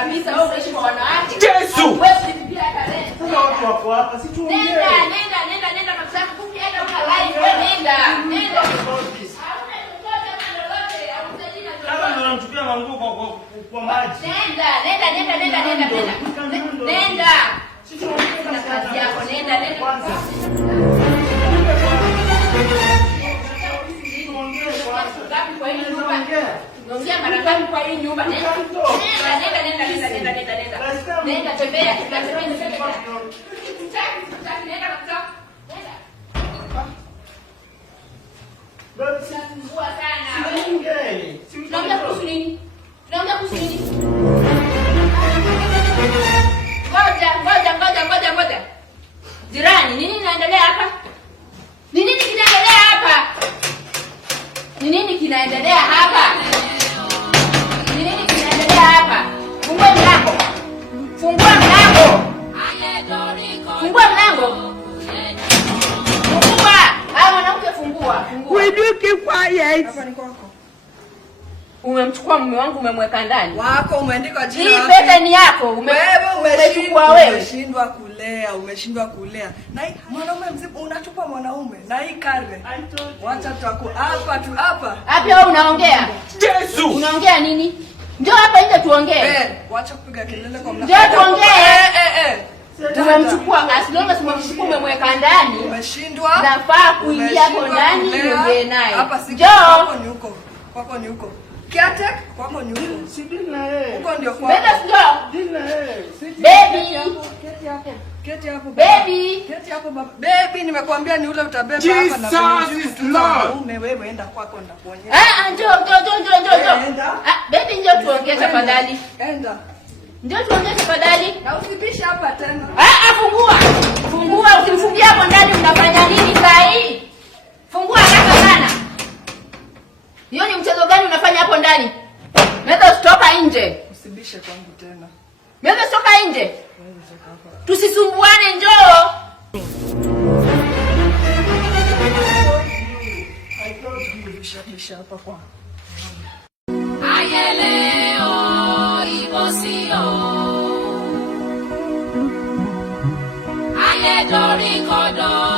kabisa wewe unaishi kwa wanawake. Yesu. Wewe ulipia talent. Sasa watu wako hapa si tuongee. Nenda kwa sababu ukienda una live wewe nenda. Kama ndo namtupia manguo kwa maji. Nenda. Sisi tuongee na kazi yako. Nenda kwanza. Ongea mara ngapi kwa hii nyumba? Nenda tembea Ngoja. Jirani, nini inaendelea hapa? Nini kinaendelea hapa? Fungua mlango. Mwanamke fungua. Will you keep quiet? Hapa ni kwako. Umemchukua mume wangu umemweka ndani. Wako umeandika jina. Hii pete ni yako. Umechukua wewe. Umeshindwa kulea. Na mwanaume mzima unatupa mwanaume. Na hii karne. Wacha tuako hapa. Hapo wewe unaongea? Yesu. Unaongea nini? Njoo hapa nje tuongee. Wacha kupiga kelele kwa mlango. Njoo tuongee. Tumemchukua asilonga tumemchukua umemweka ndani. Umeshindwa. Nafaa kuingia hapo ndani niongee naye. Njoo. Kwako ni huko. Kiate kwako ni huko. Sidili na yeye. Huko ndio kwako. Beba njoo. Dili na yeye. Baby. Keti hapo. Baby. Keti hapo baba. Baby nimekuambia ni ule utabeba hapa na Jesus. wewe enda kwako ndakuonyesha. Njoo. Baby njoo tuongee tafadhali. Enda. Njoo tuongee tafadhali. Na usibishe hapa tena. Fungua usimfungie hapo ndani unafanya nini saa hii? Fungua haraka sana. Hiyo ni mchezo gani unafanya hapo ndani? Meza usitoka nje. Usibishe kwangu tena. Meza usitoka nje. Tusisumbuane njoo. Bisha hapa kwa. Ayeleo ibosio. Ayedori kodo.